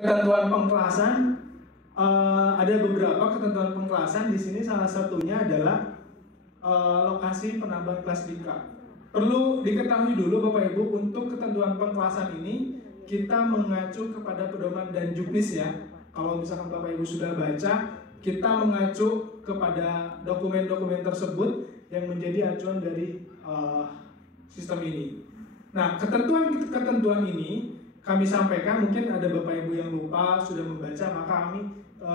Ketentuan pengkelasan, ada beberapa ketentuan pengkelasan di sini. Salah satunya adalah lokasi penambahan kelas diklat. Perlu diketahui dulu Bapak Ibu, untuk ketentuan pengkelasan ini kita mengacu kepada pedoman dan juknis ya. Kalau misalkan Bapak Ibu sudah baca, kita mengacu kepada dokumen-dokumen tersebut yang menjadi acuan dari sistem ini. Nah, ketentuan ini kami sampaikan, mungkin ada Bapak Ibu yang lupa sudah membaca, maka kami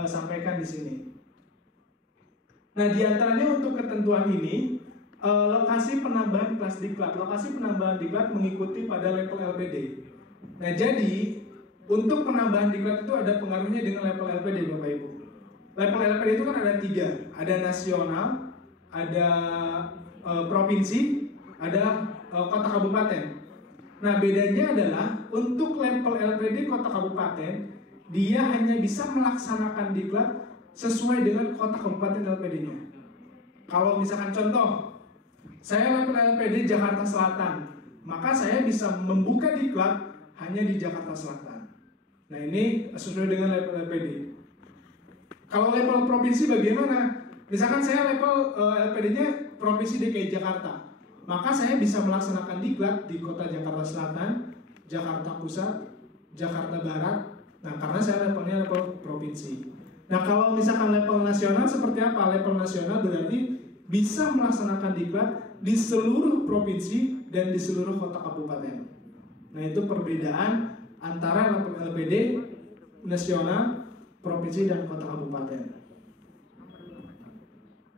sampaikan di sini. Nah, diantaranya untuk ketentuan ini, lokasi penambahan kelas diklat. Lokasi penambahan diklat mengikuti pada level LPD. Nah, jadi untuk penambahan diklat itu ada pengaruhnya dengan level LPD Bapak Ibu. Level LPD itu kan ada 3, ada nasional, ada provinsi, ada kota kabupaten. Nah, bedanya adalah untuk level LPD kota kabupaten, dia hanya bisa melaksanakan diklat sesuai dengan kota kabupaten LPD-nya. Kalau misalkan contoh, saya level LPD Jakarta Selatan, maka saya bisa membuka diklat hanya di Jakarta Selatan. Nah, ini sesuai dengan level LPD. Kalau level provinsi bagaimana? Misalkan saya level LPD-nya Provinsi DKI Jakarta, maka saya bisa melaksanakan diklat di kota Jakarta Selatan, Jakarta Pusat, Jakarta Barat. Nah, karena saya levelnya level provinsi. Nah, kalau misalkan level nasional seperti apa? Level nasional berarti bisa melaksanakan diklat di seluruh provinsi dan di seluruh kota kabupaten. Nah, itu perbedaan antara level LPD nasional, provinsi, dan kota kabupaten.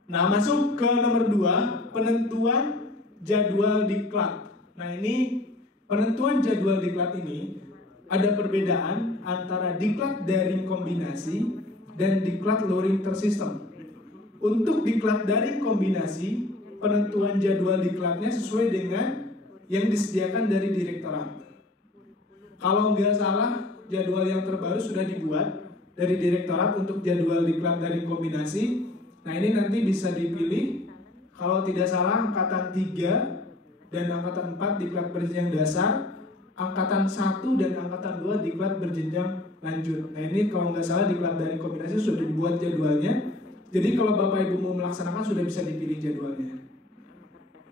Nah, masuk ke nomor 2, penentuan jadwal diklat. Nah, ini penentuan jadwal diklat ini ada perbedaan antara diklat daring kombinasi dan diklat luring tersistem. Untuk diklat daring kombinasi, penentuan jadwal diklatnya sesuai dengan yang disediakan dari direktorat. Kalau nggak salah, jadwal yang terbaru sudah dibuat dari direktorat untuk jadwal diklat daring kombinasi. Nah, ini nanti bisa dipilih. Kalau tidak salah, angkatan 3 dan angkatan 4 diklat berjenjang dasar, angkatan 1 dan angkatan 2 diklat berjenjang lanjut. Nah, ini kalau nggak salah diklat daring kombinasi sudah dibuat jadwalnya. Jadi kalau Bapak Ibu mau melaksanakan sudah bisa dipilih jadwalnya.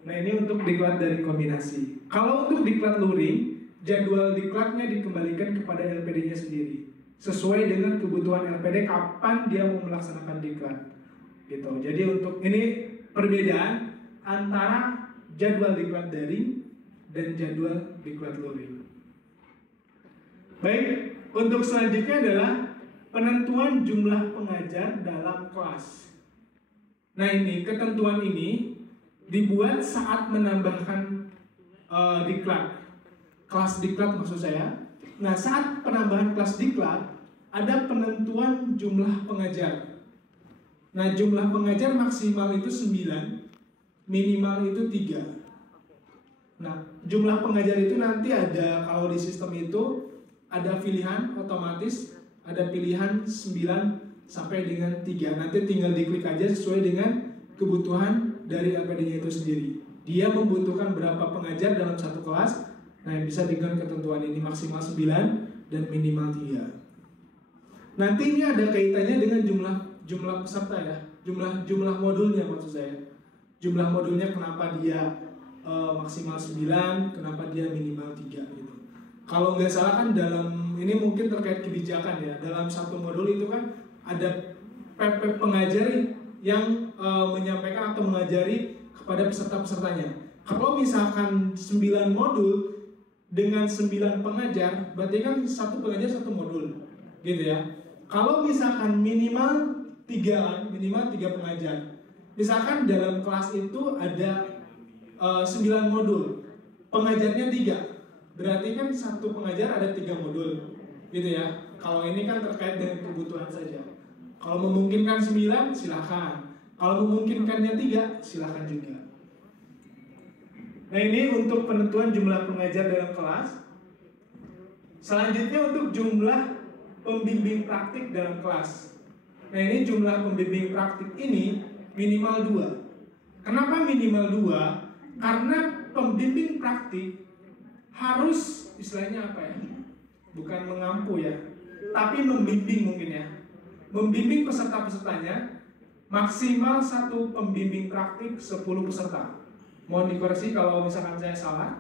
Nah, ini untuk diklat daring kombinasi. Kalau untuk diklat luring, jadwal diklatnya dikembalikan kepada LPD-nya sendiri, sesuai dengan kebutuhan LPD kapan dia mau melaksanakan diklat. Gitu. Jadi untuk ini perbedaan antara jadwal diklat daring dan jadwal diklat luring. Baik, untuk selanjutnya adalah penentuan jumlah pengajar dalam kelas. Nah, ini ketentuan ini dibuat saat menambahkan diklat, kelas diklat maksud saya. Nah, saat penambahan kelas diklat ada penentuan jumlah pengajar. Nah, jumlah pengajar maksimal itu 9, minimal itu 3. Nah, jumlah pengajar itu nanti ada, kalau di sistem itu ada pilihan otomatis, ada pilihan 9 sampai dengan 3. Nanti tinggal diklik aja sesuai dengan kebutuhan dari LPD-nya itu sendiri. Dia membutuhkan berapa pengajar dalam satu kelas. Nah, yang bisa dengan ketentuan ini maksimal 9 dan minimal 3. Nanti ini ada kaitannya dengan jumlah peserta ya, jumlah modulnya maksud saya. Jumlah modulnya kenapa dia maksimal 9, kenapa dia minimal 3 gitu. Kalau nggak salah kan dalam ini mungkin terkait kebijakan ya, dalam satu modul itu kan ada PP pengajar yang menyampaikan atau mengajari kepada peserta-pesertanya. Kalau misalkan 9 modul dengan 9 pengajar, berarti kan satu pengajar satu modul gitu ya. Kalau misalkan minimal 3 pengajar, misalkan dalam kelas itu ada 9 modul, pengajarnya 3, berarti kan satu pengajar ada 3 modul gitu ya. Kalau ini kan terkait dengan kebutuhan saja. Kalau memungkinkan 9 silahkan, kalau memungkinkannya 3 silahkan juga. Nah, ini untuk penentuan jumlah pengajar dalam kelas. Selanjutnya untuk jumlah pembimbing praktik dalam kelas. Nah, ini jumlah pembimbing praktik ini minimal 2. Kenapa minimal 2? Karena pembimbing praktik harus istilahnya apa ya? Bukan mengampu ya. tapi membimbing mungkin ya. Membimbing peserta-pesertanya maksimal satu pembimbing praktik 10 peserta. Mohon dikoreksi kalau misalkan saya salah.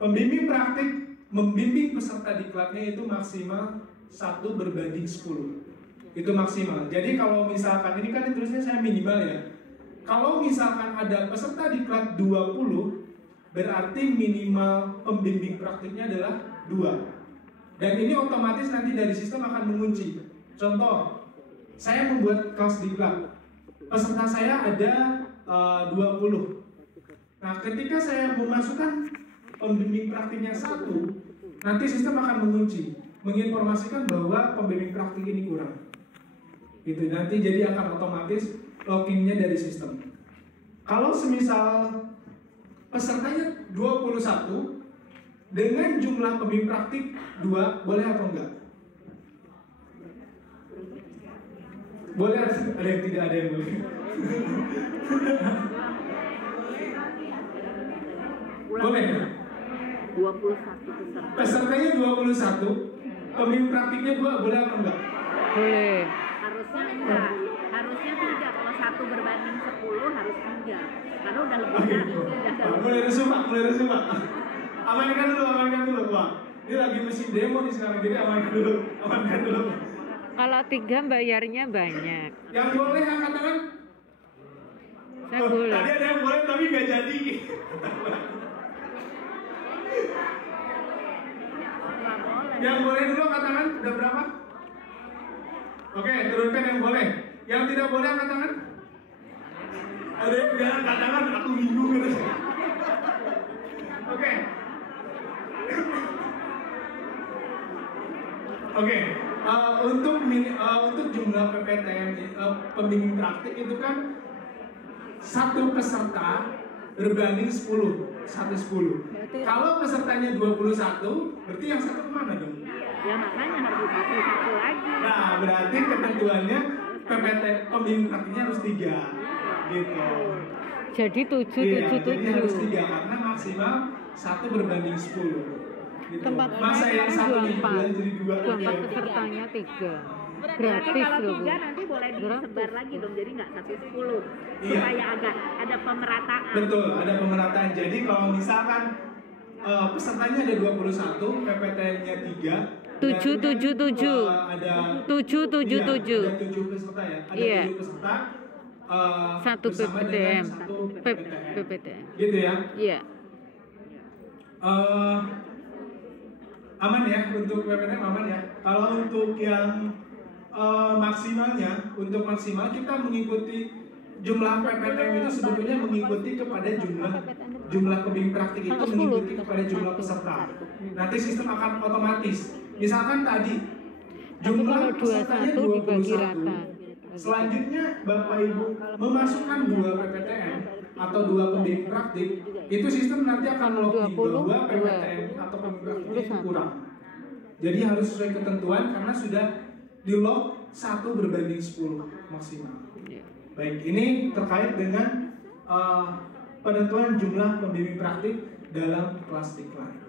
Pembimbing praktik membimbing peserta diklatnya itu maksimal 1 berbanding 10. Itu maksimal. Jadi kalau misalkan ini kan tulisnya saya minimal ya. Kalau misalkan ada peserta diklat 20, berarti minimal pembimbing praktiknya adalah 2. Dan ini otomatis nanti dari sistem akan mengunci. Contoh, saya membuat kelas diklat, peserta saya ada 20. Nah, ketika saya memasukkan pembimbing praktiknya 1, nanti sistem akan mengunci, menginformasikan bahwa pembimbing praktik ini kurang. Gitu, nanti jadi akan otomatis loggingnya dari sistem. Kalau semisal pesertanya 21 dengan jumlah pembimbing praktik 2, boleh atau enggak? Boleh, ada yang tidak, ada yang boleh. Boleh. 21 peserta. Pesertanya 21, pembimbing praktiknya 2, boleh atau enggak? Boleh. Harusnya enggak. Harusnya 3. Kalau 1 berbanding 10 harus 3. Karena udah lebih dari 3. Mulai resuh Pak. Amankan dulu Pak. Ini lagi mesin demo nih sekarang, jadi amankan dulu. Kalau 3 bayarnya banyak. Yang boleh angkat tangan? Saya boleh. Tadi ada yang boleh tapi nggak jadi. Yang boleh dulu angkat tangan, udah berapa? Oke, turunkan yang boleh. Yang tidak boleh angkat tangan? Ada yang nggak angkat tangan, aku bingung gitu. Oke. Oke, untuk jumlah PPTM pembimbing praktik itu kan satu peserta berbanding 10. Kalau pesertanya 21, berarti yang satu kemana dong? Ya makanya harus dikasih 1 lagi. Nah, berarti ketentuannya pembimbing praktiknya harus 3, gitu. Jadi 7, Iya, 7, jadi harus 3 7. karena maksimal 1 berbanding 10. Gitu. Tempat Masa yang satu 24 jadi 2 24 pesertanya 3. Berarti Gratis kalau loh, Bu. 3 nanti boleh disebar lagi dong, jadi nggak 1-10. Iya. Supaya agak ada pemerataan. Betul, ada pemerataan. Jadi kalau misalkan pesertanya ada 21, PPT-nya 3, 7, 7, 7. ada 7, 7, 7. Ada 7 peserta ya. Ada Iya. 7 peserta. 1 bersama PPTM. dengan 1 PPTM. Gitu ya. Iya. Aman ya untuk PPTM, aman ya. Kalau untuk yang maksimalnya, untuk maksimal kita mengikuti jumlah PPTM itu sebetulnya mengikuti kepada jumlah pembimbing praktik itu Tanggal 10. mengikuti kepada jumlah peserta. Nanti sistem akan otomatis. Misalkan tadi jumlah kalau pesertanya 21 dibagi 21. rata. Selanjutnya Bapak Ibu memasukkan 2 PPTM atau 2 pembimbing praktik, itu sistem nanti akan logging 20, bahwa PPTM atau pembimbing praktik itu kurang. Jadi harus sesuai ketentuan karena sudah di log 1 berbanding 10 maksimal. Baik, ini terkait dengan penentuan jumlah pembimbing praktik dalam kelas diklat.